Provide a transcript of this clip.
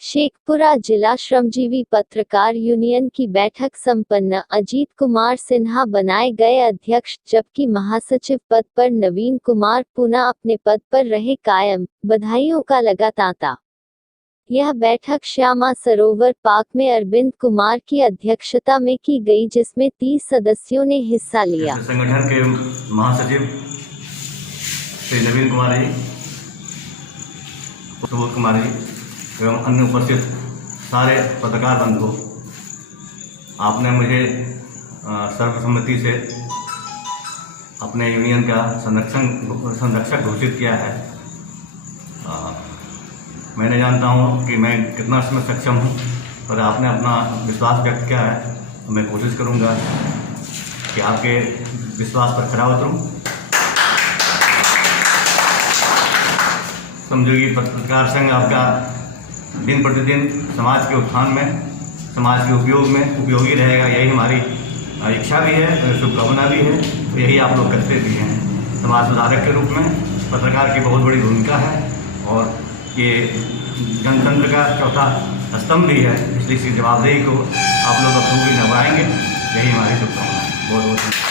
शेखपुरा जिला श्रमजीवी पत्रकार यूनियन की बैठक संपन्न। अजीत कुमार सिन्हा बनाए गए अध्यक्ष, जबकि महासचिव पद पर नवीन कुमार पुनः अपने पद पर रहे कायम। बधाइयों का लगा तांता। यह बैठक श्यामा सरोवर पार्क में अरविंद कुमार की अध्यक्षता में की गई, जिसमें 30 सदस्यों ने हिस्सा लिया। संगठन के महासचिव श्री नवीन कुमार जी, सुबोध कुमार जी एवं अन्य उपस्थित सारे पत्रकार बंधु, आपने मुझे सर्वसम्मति से अपने यूनियन का संरक्षक घोषित किया है। मैंने जानता हूं कि मैं कितना इसमें सक्षम हूं, और आपने अपना विश्वास व्यक्त किया है, तो मैं कोशिश करूंगा कि आपके विश्वास पर खरा उतरूं। श्रमजीवी पत्रकार संघ आपका दिन प्रतिदिन समाज के उत्थान में, समाज के उपयोगी रहेगा, यही हमारी इच्छा भी है और शुभकामना भी है। तो यही आप लोग करते भी हैं। समाज सुधारक के रूप में पत्रकार की बहुत बड़ी भूमिका है, और ये गणतंत्र का चौथा स्तंभ भी है, इसलिए इसकी जवाबदेही को आप लोग बखूबी निभाएंगे, यही हमारी शुभकामना है। बहुत बहुत